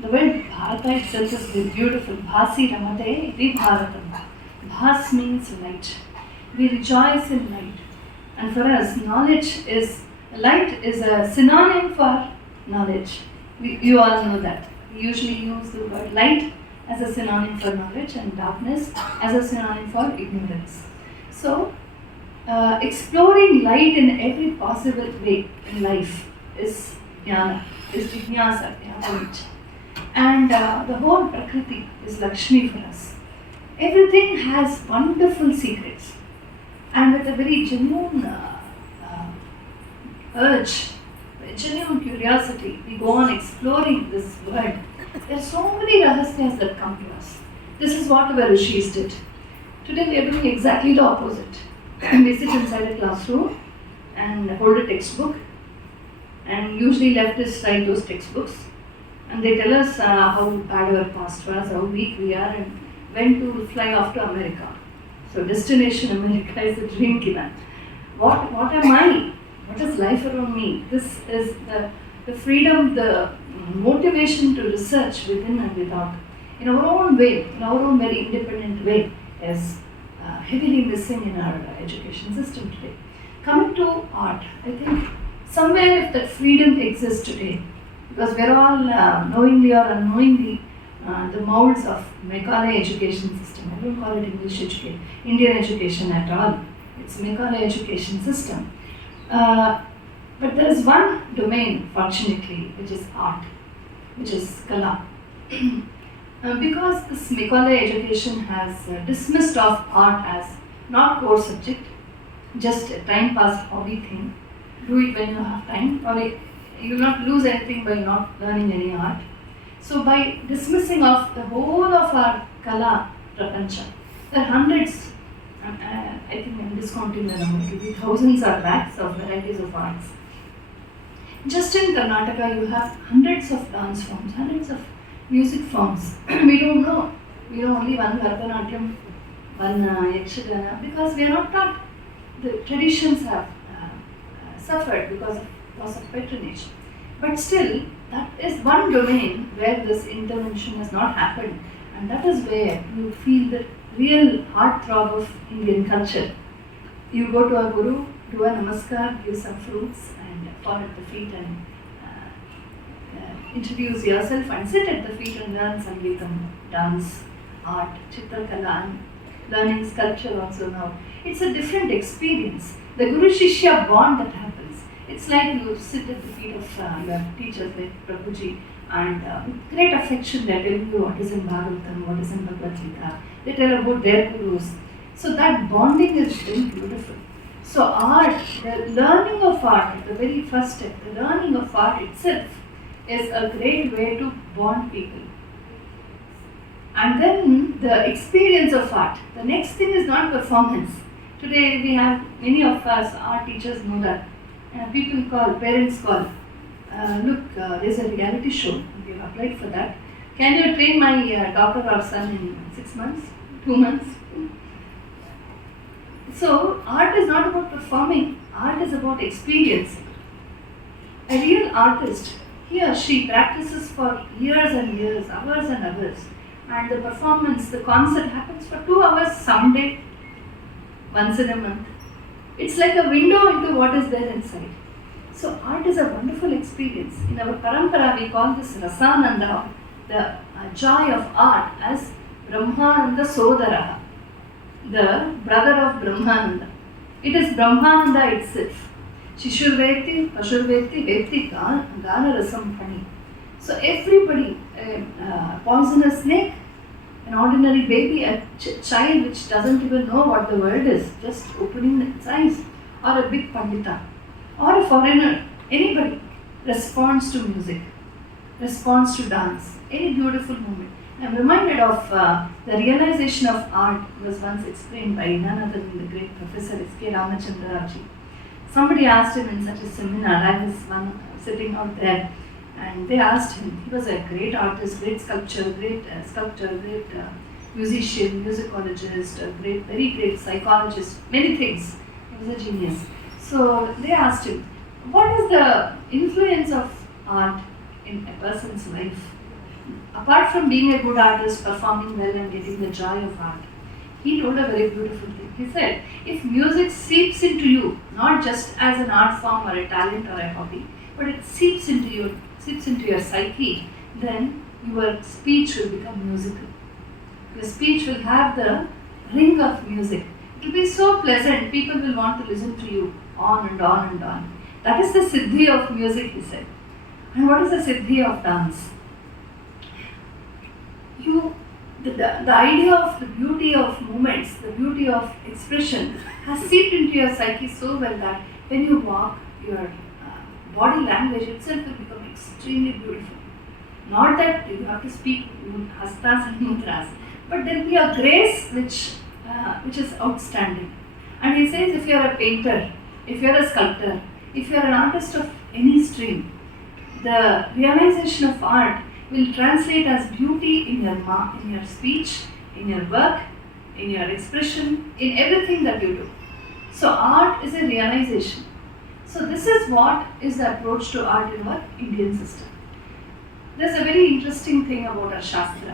The word Bharata itself is very beautiful. Bhasi Ramade iti Bharatam. Bhas means light. We rejoice in light. And for us, light is a synonym for knowledge. You all know that. We usually use the word light as a synonym for knowledge and darkness as a synonym for ignorance. So, exploring light in every possible way in life is jnana, is jnana. And the whole Prakriti is Lakshmi for us. Everything has wonderful secrets. And with a very genuine urge, genuine curiosity, we go on exploring this world. There are so many rahasyas that come to us. This is what our rishis did. Today we are doing exactly the opposite. We sit inside a classroom and hold a textbook, and usually leftists write those textbooks, and they tell us how bad our past was, how weak we are, and when to fly off to America. So destination America is a dream given. What am I? What is life around me? This is the freedom, the motivation to research within and without, in our own way, in our own very independent way, is heavily missing in our education system today. Coming to art, I think somewhere if that freedom exists today, because we're all knowingly or unknowingly the molds of Macaulay education system. I don't call it English education, Indian education at all. It's Macaulay education system. But there is one domain, fortunately, which is art, which is Kala. Because this Macaulay education has dismissed of art as not core subject, just a time pass hobby thing. Do it when you have time, or you will not lose anything by not learning any art. So by dismissing of the whole of our Kala Prapancha, there are hundreds, I think I'm discounting the number, it will be thousands or lakhs of varieties of arts. Just in Karnataka, you have hundreds of dance forms, hundreds of music forms. We don't know. We know only one Bharatanatyam, one Yakshagana, because we are not taught. The traditions have suffered because of loss of patronage. But still, that is one domain where this intervention has not happened, and that is where you feel the real heartthrob of Indian culture. You go to a guru, do a namaskar, give some fruits, and fall at the feet and introduce yourself and sit at the feet and learn Sangeetam, dance, art, Chitrakala, and learning sculpture also now. It's a different experience. The Guru Shishya bond that happens. It's like you sit at the feet of your teachers like Prabhuji, and with great affection they tell you what is in Bhagavatam, what is in Bhagavad Gita. They tell about their gurus. So that bonding is very beautiful. So art, the learning of art, the very first step, the learning of art itself is a great way to bond people. And then the experience of art. The next thing is not performance. Today we have, many of us, art teachers know that. People call, parents call, look, there's a reality show, we have applied for that. Can you train my daughter or son in 6 months, 2 months? So art is not about performing, art is about experiencing. A real artist, he or she practices for years and years, hours and hours, and the performance, the concert happens for 2 hours someday, once in a month. It's like a window into what is there inside. So art is a wonderful experience. In our parampara, we call this Rasananda, the joy of art, as Brahmananda Sodara, the brother of Brahmananda. It is Brahmananda itself. Shishurveti, Pashurveti, Veti, Gana Rasam Pani. So everybody, a poisonous snake, an ordinary baby, a child which doesn't even know what the word is, just opening its eyes, or a big pandita, or a foreigner, anybody responds to music, responds to dance, any beautiful moment. I'm reminded of the realization of art was once explained by none other than the great Professor S.K. Ramachandra Ji. Somebody asked him in such a seminar, I was sitting out there, and they asked him, he was a great artist, great sculptor, great musician, musicologist, a very great psychologist, many things. He was a genius. So they asked him, what is the influence of art in a person's life? apart from being a good artist, performing well and getting the joy of art, he told a very beautiful thing. He said, if music seeps into you, not just as an art form or a talent or a hobby, but it seeps into your psyche, then your speech will become musical. Your speech will have the ring of music. It will be so pleasant, people will want to listen to you on and on and on. That is the siddhi of music, he said. And what is the siddhi of dance? The idea of the beauty of movements, the beauty of expression has seeped into your psyche so well that when you walk, your body language itself will become extremely beautiful. Not that you have to speak hastas and mudras, but there will be a grace which is outstanding. And he says, if you are a painter, if you are a sculptor, if you are an artist of any stream, the realization of art will translate as beauty in your speech, in your work, in your expression, in everything that you do. So art is a realization. So this is what is the approach to art in our Indian system. There's a very interesting thing about our Shastra.